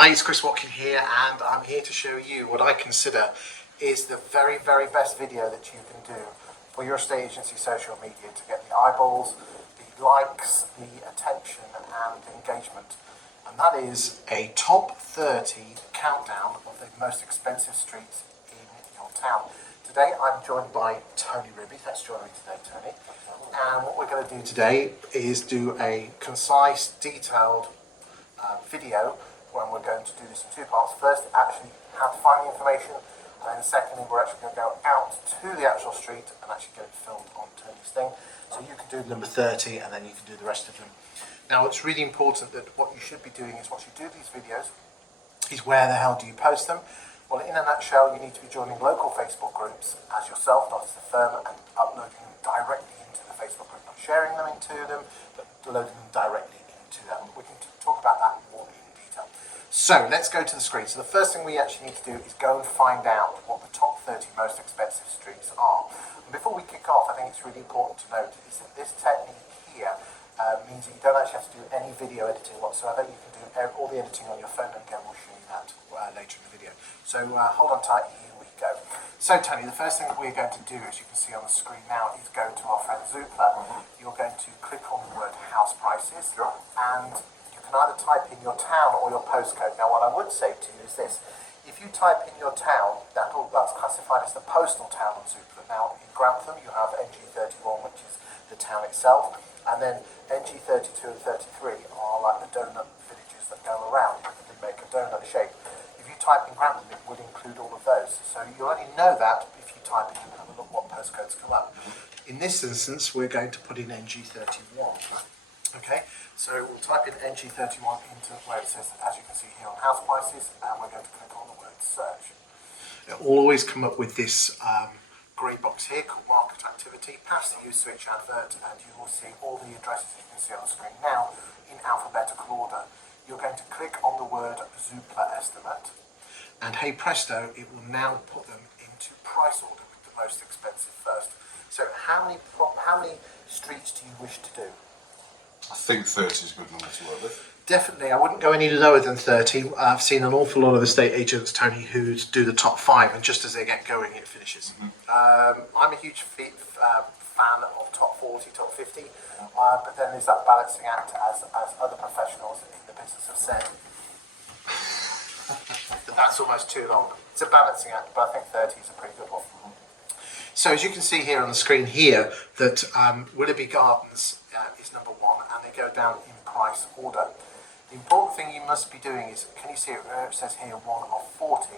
Hi, it's Chris Watkin here, and I'm here to show you what I consider is the very, very best video that you can do for your estate agency social media to get the eyeballs, the likes, the attention and engagement. And that is a top 30 countdown of the most expensive streets in your town. Today I'm joined by Tony Ruby. Thanks for joining me today, Tony. And what we're going to do today is do a concise, detailed video when we're going to do this in two parts. First, actually how to find the information, and then secondly, we're actually going to go out to the actual street and actually get it filmed on Tony's thing. So you can do number 30 and then you can do the rest of them. Now, it's really important that what you should be doing is, once you do these videos, is where the hell do you post them? Well, in a nutshell, you need to be joining local Facebook groups as yourself, not as a firm, and uploading them directly into the Facebook group, not sharing them into them, but loading them directly into them. We can talk about that more in detail. So let's go to the screen. So the first thing we actually need to do is go and find out what the top 30 most expensive streets are. And before we kick off, I think it's really important to note is that this technique here means that you don't actually have to do any video editing whatsoever. You can do all the editing on your phone, and again, we'll show you that later in the video. So hold on tight, here we go. So Tony, the first thing that we're going to do, as you can see on the screen now, is go to our friend Zoopla. You're going to click on the word house prices, and you can either type in your town or your postcode. Now, what I would say to you is this. If you type in your town, that's classified as the postal town on Zoopla. Now, in Grantham, you have NG31, which is the town itself, and then NG32 and 33 are like the donut villages that go around and make a donut shape. If you type in Grantham, it would include all of those. So you only know that if you type in and have a look what postcodes come up. In this instance, we're going to put in NG31. Okay, so we'll type in NG31 into where it says, as you can see here, on house prices, and we're going to click on the word search. It will always come up with this grey box here called market activity. Pass the use switch advert, and you will see all the addresses you can see on the screen now in alphabetical order. You're going to click on the word Zoopla estimate, and hey presto, it will now put them into price order with the most expensive first. So how many streets do you wish to do? I think 30 is a good number to work with. Definitely, I wouldn't go any lower than 30. I've seen an awful lot of estate agents, Tony, who do the top 5, and just as they get going, it finishes. I'm a huge fan of top 40, top 50, but then there's that balancing act, as other professionals in the business have said, that that's almost too long. It's a balancing act, but I think 30 is a pretty good one. So as you can see here on the screen here, that Willoughby Gardens is number 1, and they go down in price order. The important thing you must be doing is, can you see it where it says here 1 of 40?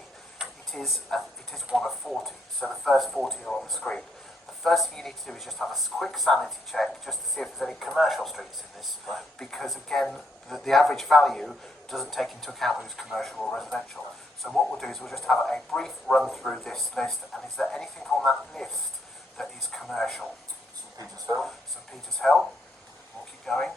It is 1 of 40, so the first 40 are on the screen. The first thing you need to do is just have a quick sanity check, just to see if there's any commercial streets in this, because again, the average value doesn't take into account whether it's commercial or residential. So what we'll do is we'll just have a brief run through this list, and is there anything on that list that is commercial? St Peter's Hill. St Peter's Hill. We'll keep going.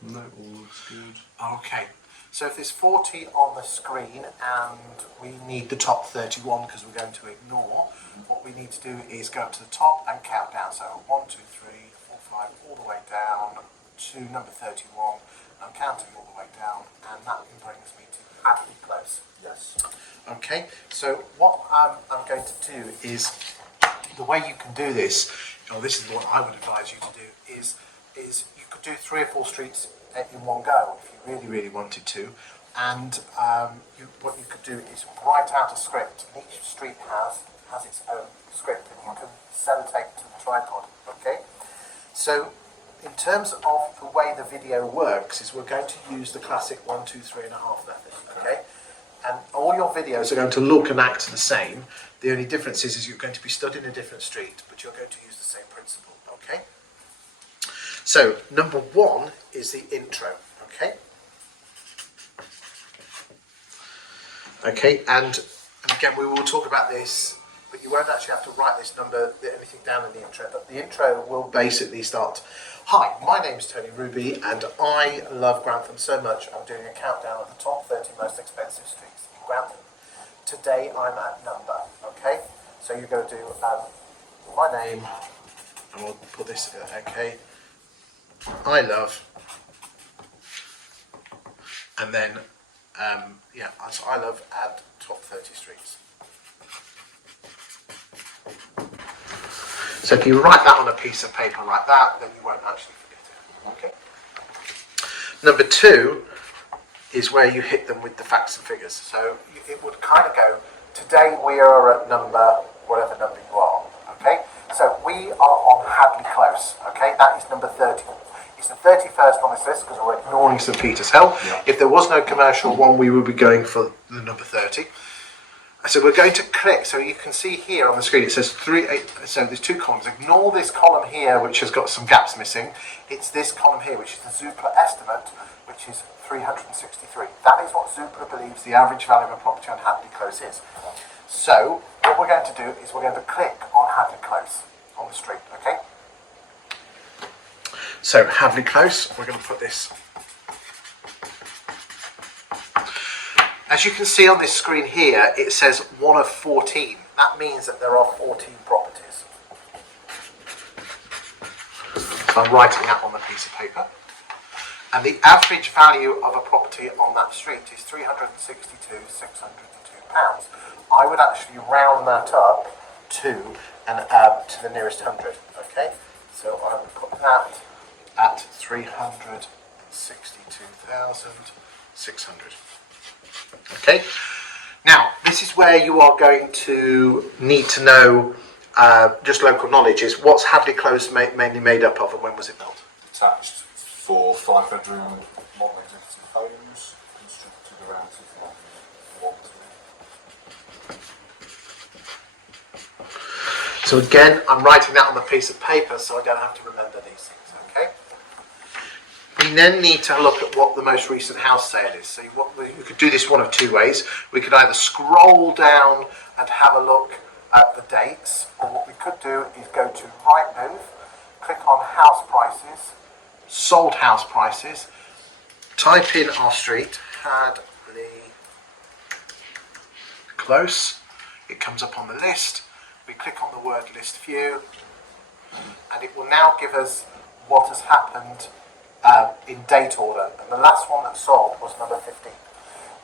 No, all looks good. Okay, so if there's 40 on the screen and we need the top 31 because we're going to ignore, what we need to do is go up to the top and count down. So 1, 2, 3, 4, 5, all the way down to number 31. I'm counting all the way down, and that brings me to Hadley Close. Yes. Okay, so what I'm going to do is, the way you can do this, or this is what I would advise you to do, is you could do 3 or 4 streets in one go if you really, really wanted to, and what you could do is write out a script, and each street has its own script, and you can sellotape to the tripod. Okay, so in terms of the way the video works, is we're going to use the classic 1, 2, 3 and a half method. Okay, and all your videos are going to look and act the same. The only difference is you're going to be stood in a different street, but you're going to use the same principle. Okay. So number 1 is the intro. Okay. Okay, and again we will talk about this, but you won't actually have to write this number, anything down in the intro. But the intro will basically start. Hi, my name's Tony Ruby, and I love Grantham so much. I'm doing a countdown of the top 30 most expensive streets in Grantham. Today I'm at number. Okay, so you're going to do my name, and we'll put this. Okay. I love and then yeah, so I love add top 30 streets. So if you write that on a piece of paper like that, then you won't actually forget it. Okay. Number 2 is where you hit them with the facts and figures. So it would kind of go, today we are at number, whatever number you are. Okay. So we are on Hadley Close. Okay. That is number 30. It's the 31st on this list because we're ignoring St Peter's Hill. Yeah. If there was no commercial one, we would be going for the number 30. So we're going to click, so you can see here on the screen it says 8, so there's 2 columns. Ignore this column here which has got some gaps missing. It's this column here which is the Zoopla estimate, which is 363. That is what Zoopla believes the average value of a property on Hadley Close is. So what we're going to do is we're going to click on Hadley Close on the street, okay? So Hadley Close, we're going to put this. As you can see on this screen here, it says 1 of 14. That means that there are 14 properties. So I'm writing that on a piece of paper. And the average value of a property on that street is £362,602. I would actually round that up to the nearest 100. Okay, so I would put that at 362,600. Okay, now this is where you are going to need to know just local knowledge is what's Hadley Close mainly made up of and when was it built? Detached 4 5-bedroom modern executive homes constructed around 2001. So again, I'm writing that on a piece of paper so I don't have to remember these things, okay? We then need to look at what the most recent house sale is. So we could do this one of 2 ways. We could either scroll down and have a look at the dates, or what we could do is go to Rightmove, click on house prices, sold house prices, type in our street, Hadley Close. It comes up on the list. We click on the word list view, and it will now give us what has happened in date order, and the last one that sold was number 15.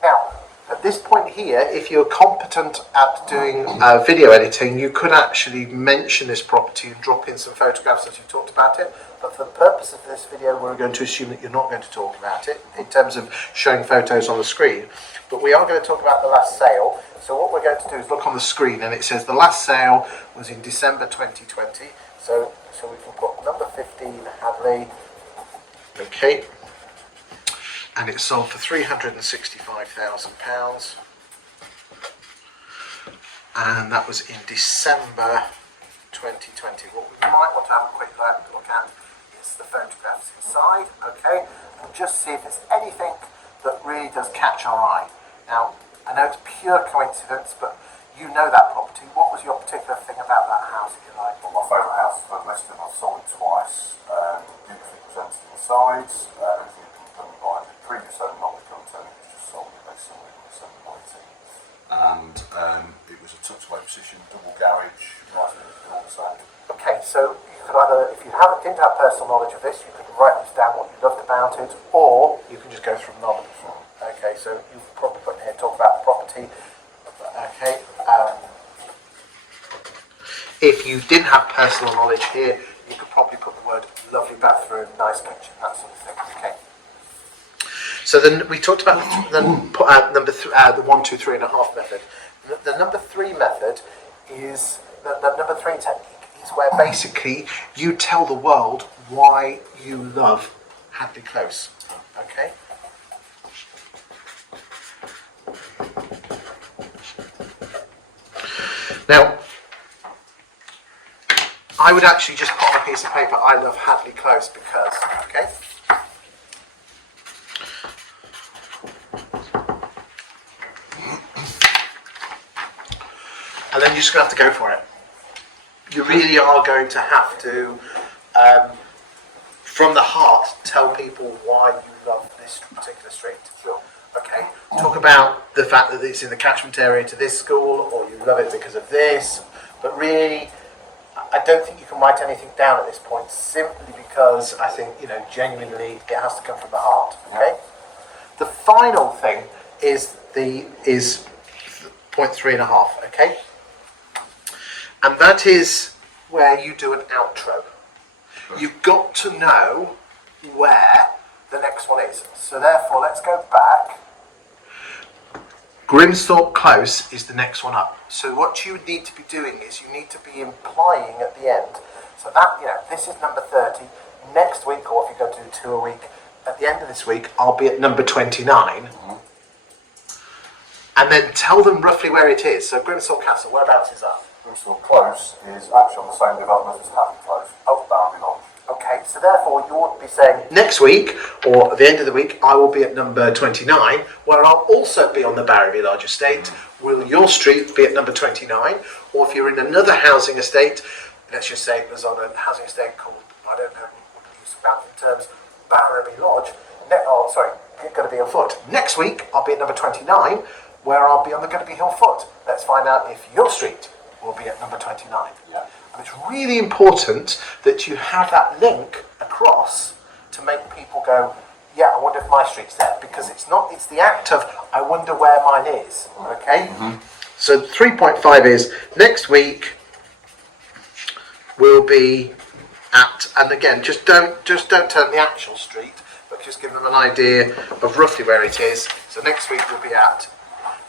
Now, at this point here, if you're competent at doing video editing, you could actually mention this property and drop in some photographs as you talked about it, but for the purpose of this video, we're going to assume that you're not going to talk about it in terms of showing photos on the screen, but we are going to talk about the last sale. So what we're going to do is look on the screen, and it says the last sale was in December 2020, so we can put number 15, Hadley. Okay, and it sold for £365,000, and that was in December 2020. What we might want to have a quick look at is the photographs inside, okay, and just see if there's anything that really does catch our eye. Now, I know it's pure coincidence, but you know that property. What was your particular thing about that house that you like? Well, my favourite house is Western. I've sold it twice. Beautifully presented insides. Everything had been done by the previous owner, not the current owner, who just sold it based on it in 2019. And it was a tucked away position, double garage, right in the middle of the side. Okay, so you could either, if you didn't have personal knowledge of this, you could write this down what you loved about it, or you can just go through knowledge. Okay, so you've probably put in here talk about the property. Okay. If you didn't have personal knowledge here, you could probably put the word lovely bathroom, nice kitchen, that sort of thing. Okay. So then we talked about the 1, 2, 3.5 method. The number 3 method is the number 3 technique is where basically you tell the world why you love Hadley Close. Okay. Now, I would actually just put on a piece of paper, I love Hadley Close because, okay? And then you're just going to have to go for it. You really are going to have to, from the heart, tell people why you love this particular street. Sure. Okay, talk about the fact that it's in the catchment area to this school, or you love it because of this, but really, I don't think you can write anything down at this point, simply because I think, genuinely, it has to come from the heart, okay? The final thing is 0.3.5, okay? And that is where you do an outro. You've got to know where the next one is. So therefore, let's go back. Grimsthorpe Close is the next one up. So what you need to be doing is you need to be implying at the end. So that, this is number 30. Next week, or if you're going to do 2 a week, at the end of this week, I'll be at number 29. And then tell them roughly where it is. So Grimsthorpe Castle, whereabouts is that? Grimsthorpe Close is actually on the same development as Happy Close. Boundary Lodge. Okay, so therefore you would be saying next week, or at the end of the week, I will be at number 29, where I'll also be on the Barrowby Lodge estate. Will your street be at number 29? Or if you're in another housing estate, let's just say it was on a housing estate called, I don't know, use about terms, Barrowby Lodge. It's going to be on foot. Next week, I'll be at number 29, where I'll be on the Going to be Hill foot. Let's find out if your street will be at number 29. Yeah. And it's really important that you have that link across to make people go, yeah, I wonder if my street's there. Because it's the act of, I wonder where mine is. Okay? Mm-hmm. So 3.5 is, next week we'll be at, and again, just don't tell them the actual street, but just give them an idea of roughly where it is. So next week we'll be at.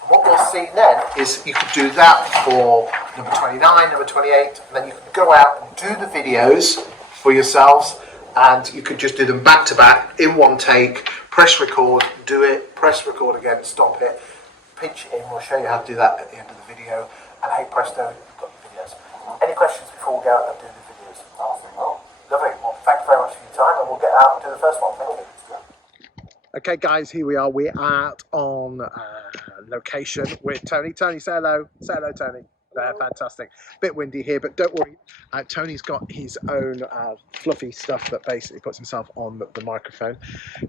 And what we'll see then is you can do that for number 29, number 28, and then you can go out and do the videos for yourselves, and you could just do them back to back in one take, press record, do it, press record again, stop it, pinch it in. We'll show you how to do that at the end of the video. And hey presto, you've got the videos. Any questions before we go out and do the videos? Nothing, no. Lovely. Well, thank you very much for your time, and we'll get out and do the first one. Thank you. Okay, guys, here we are. We're out on location with Tony. Tony, say hello. Say hello, Tony. Fantastic. Bit windy here, but don't worry. Tony's got his own fluffy stuff that basically puts himself on the microphone.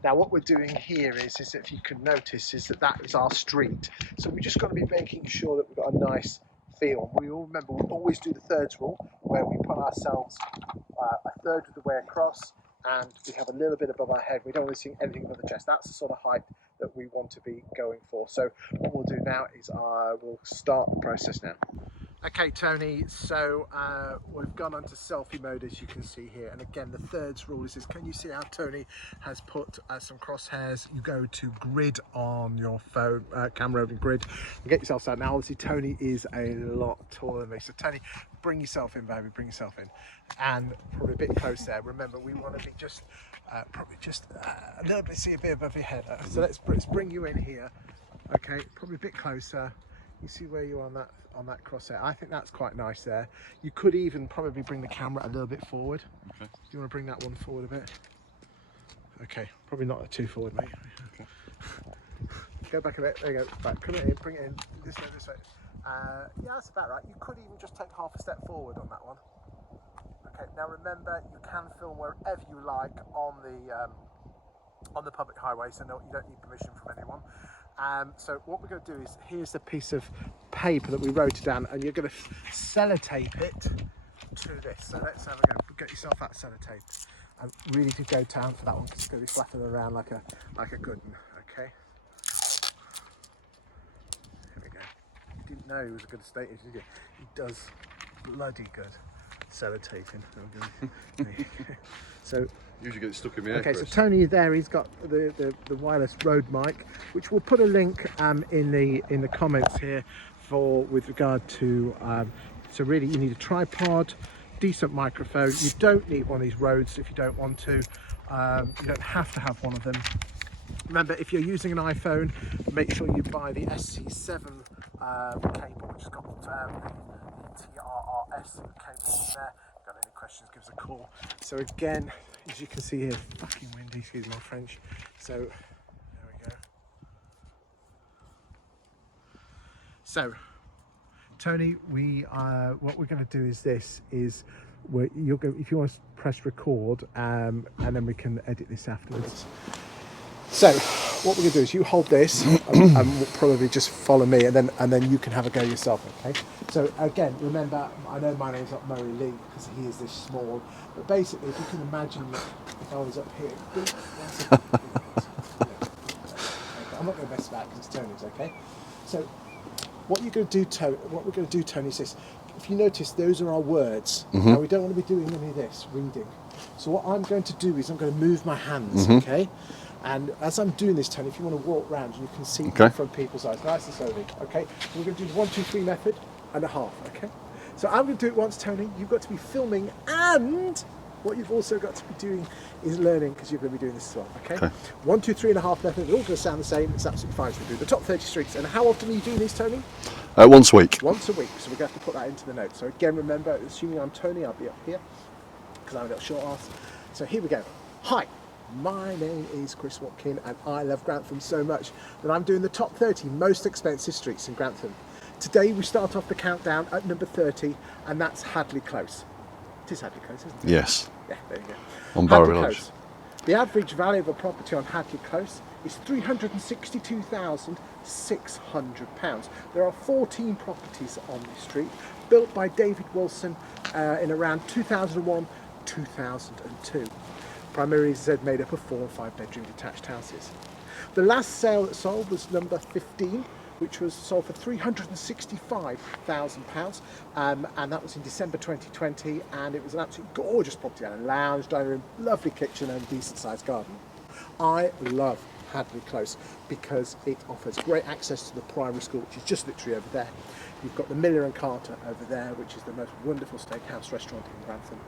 Now, what we're doing here is if you can notice, is that is our street. So we're just going to be making sure that we've got a nice feel. We all remember we always do the thirds rule, where we put ourselves a third of the way across, and we have a little bit above our head. We don't want to see anything above the chest. That's the sort of height that we want to be going for. So what we'll do now is we'll start the process now. Okay, Tony, so we've gone onto selfie mode, as you can see here. And again, the thirds rule is this. Can you see how Tony has put some crosshairs? You go to grid on your phone, camera over grid, and get yourself set. Now, obviously, Tony is a lot taller than me. So, Tony, bring yourself in, baby, bring yourself in. And probably a bit close there. Remember, we want to be just, probably just a little bit, see a bit above your head. So let's bring you in here. Okay, probably a bit closer. You see where you are on that crosshair. I think that's quite nice there. You could even probably bring the camera a little bit forward. Okay. Do you want to bring that one forward a bit? Okay, probably not too forward, mate. Okay. Go back a bit. There you go. Back. Come in. Bring it in. This way. This way. Yeah, that's about right. You could even just take half a step forward on that one. Okay. Now remember, you can film wherever you like on the public highway, so no, you don't need permission from anyone. So what we're going to do is, here's the piece of paper that we wrote it down, and you're going to sellotape it to this. So let's have a go. Get yourself that sellotape, and really to go down for that one, because it's going to be flapping around like a good one. Okay. Here we go. You didn't know he was a good estate agent, did you? He does bloody good sellotaping. So. Usually get it stuck in my hair. Okay, so Tony there, he's got the wireless Rode mic, which we'll put a link in the comments here with regard to. So really, you need a tripod, decent microphone. You don't need one of these Rodes if you don't want to. You don't have to have one of them. Remember, if you're using an iPhone, make sure you buy the SC7 cable, which has got the TRRS cable in there. Got any questions, give us a call. So again, as you can see here, fucking windy, excuse my French. So there we go. So Tony, what we're going to do is this: you'll go, if you want to press record, and then we can edit this afterwards. So what we're going to do is you hold this and we'll probably just follow me, and then you can have a go yourself. Okay, so again, remember, I know my name's not Murray Lee because he is this small, but basically if you can imagine that if I was up here, I'm not going to mess about because it's Tony's, okay? So what you're going to do, what we're going to do, Tony, is this. If you notice, those are our words. Now, we don't want to be doing any of this, reading. So what I'm going to do is I'm going to move my hands, okay? And as I'm doing this, Tony, if you want to walk around, you can see from people's eyes, nice and slowly, okay? So we're going to do the 1, 2, 3 method and a half, okay? So I'm going to do it once, Tony. You've got to be filming, and what you've also got to be doing is learning, because you're going to be doing this as well, okay? 1, 2, 3 and a half method. They're all going to sound the same. It's absolutely fine. So we do the top 30 streets. And how often are you doing these, Tony? Once a week. Once a week. So we're going to have to put that into the notes. So again, remember, assuming I'm Tony, I'll be up here because I'm a little short ass. So here we go. Hi, my name is Chris Watkin, and I love Grantham so much that I'm doing the top 30 most expensive streets in Grantham. Today we start off the countdown at number 30, and that's Hadley Close. It is Hadley Close, isn't it? Yes. Yeah, there you go. On Barraby Hadley Lodge. Close. The average value of a property on Hadley Close is £362,600. There are 14 properties on this street, built by David Wilson in around 2001, 2002. Primarily, as I said, made up of 4 and 5 bedroom detached houses. The last sale that sold was number 15, which was sold for £365,000, and that was in December 2020, and it was an absolutely gorgeous property. Had a lounge, dining room, lovely kitchen, and a decent sized garden. I love Hadley Close because it offers great access to the primary school, which is just literally over there. You've got the Miller and Carter over there, which is the most wonderful steakhouse restaurant in Grantham,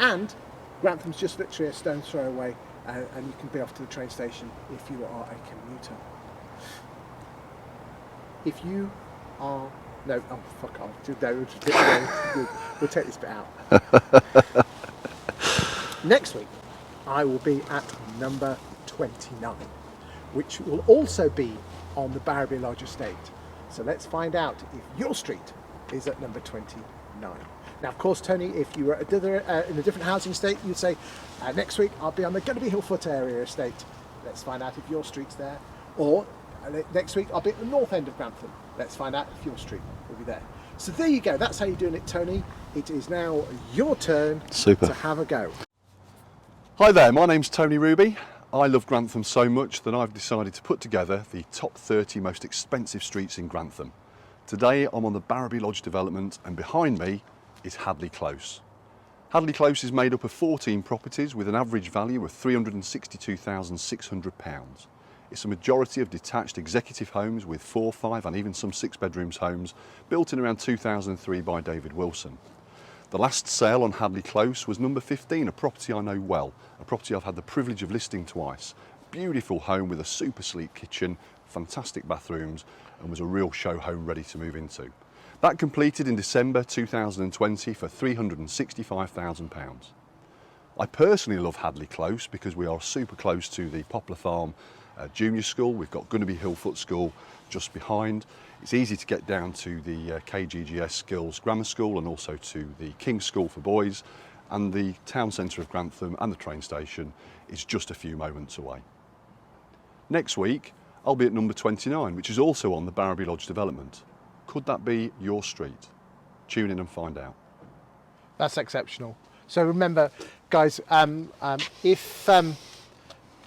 and Grantham's just literally a stone's throw away, and you can be off to the train station if you are a commuter. If you are... No, oh, fuck off. No, we'll take this bit out. Next week, I will be at number 29, which will also be on the Barraby Lodge estate. So let's find out if your street is at number 29. Now, of course, Tony, if you were in a different housing estate, you'd say, next week I'll be on the Gunnerby Hillfoot area estate. Let's find out if your street's there. Or next week I'll be at the north end of Grantham. Let's find out if your street will be there. So there you go. That's how you're doing it, Tony. It is now your turn to have a go. Hi there, my name's Tony Ruby. I love Grantham so much that I've decided to put together the top 30 most expensive streets in Grantham. Today I'm on the Barraby Lodge development, and behind me is Hadley Close. Hadley Close is made up of 14 properties with an average value of £362,600. It's a majority of detached executive homes with 4, 5 and even some 6 bedrooms homes, built in around 2003 by David Wilson. The last sale on Hadley Close was number 15, a property I know well, a property I've had the privilege of listing twice. Beautiful home with a super sleek kitchen, fantastic bathrooms, and was a real show home ready to move into. That completed in December 2020 for £365,000. I personally love Hadley Close because we are super close to the Poplar Farm Junior School. We've got Gunnerby Hillfoot School just behind. It's easy to get down to the KGGS Skills Grammar School and also to the King's School for Boys, and the town centre of Grantham and the train station is just a few moments away. Next week I'll be at number 29, which is also on the Barraby Lodge development. Could that be your street? Tune in and find out. That's exceptional. So remember, guys,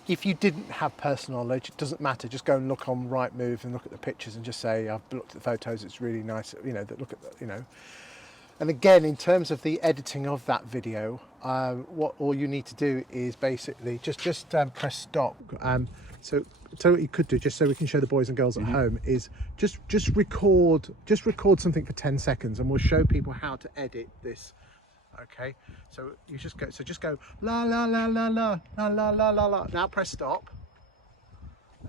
if you didn't have personal knowledge, it doesn't matter. Just go and look on Rightmove and look at the pictures and just say, I've looked at the photos, it's really nice, you know, look at the, you know. And again, in terms of the editing of that video, what all you need to do is basically just press stop. So what you could do, just so we can show the boys and girls at home, is just record something for 10 seconds, and we'll show people how to edit this. Okay, so you just go la la la la la la la la la la. Now press stop.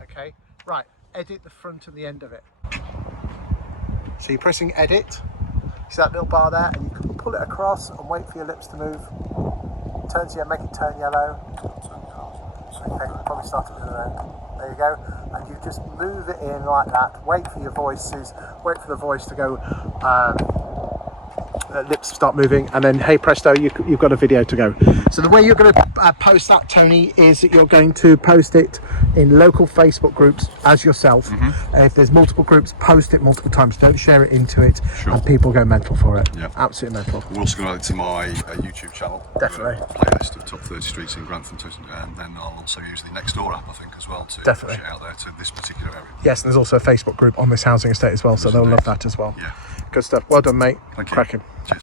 Okay, right, edit the front and the end of it. So you're pressing edit. See that little bar there, and you can pull it across and wait for your lips to move. Turns yellow, make it turn yellow. Okay, probably start at the other end. There you go, and you just move it in like that. Wait for your voices. Wait for the voice to go. lips start moving, and then hey presto, you've got a video to go. So the way you're going to post that, Tony, is that you're going to post it in local Facebook groups as yourself. If there's multiple groups, post it multiple times. Don't share it into it, Sure. and people go mental for it. Yeah. Absolutely mental. We're also going to add it to my YouTube channel. Definitely. A playlist of top 30 streets in Grantham, and then I'll also use the Nextdoor app, I think, as well, to Definitely. push it out there to this particular area. Yes, and there's also a Facebook group on this housing estate as well, so they'll love that as well. Yeah. Good stuff. Well done, mate. Thank you. Cracking. Cheers.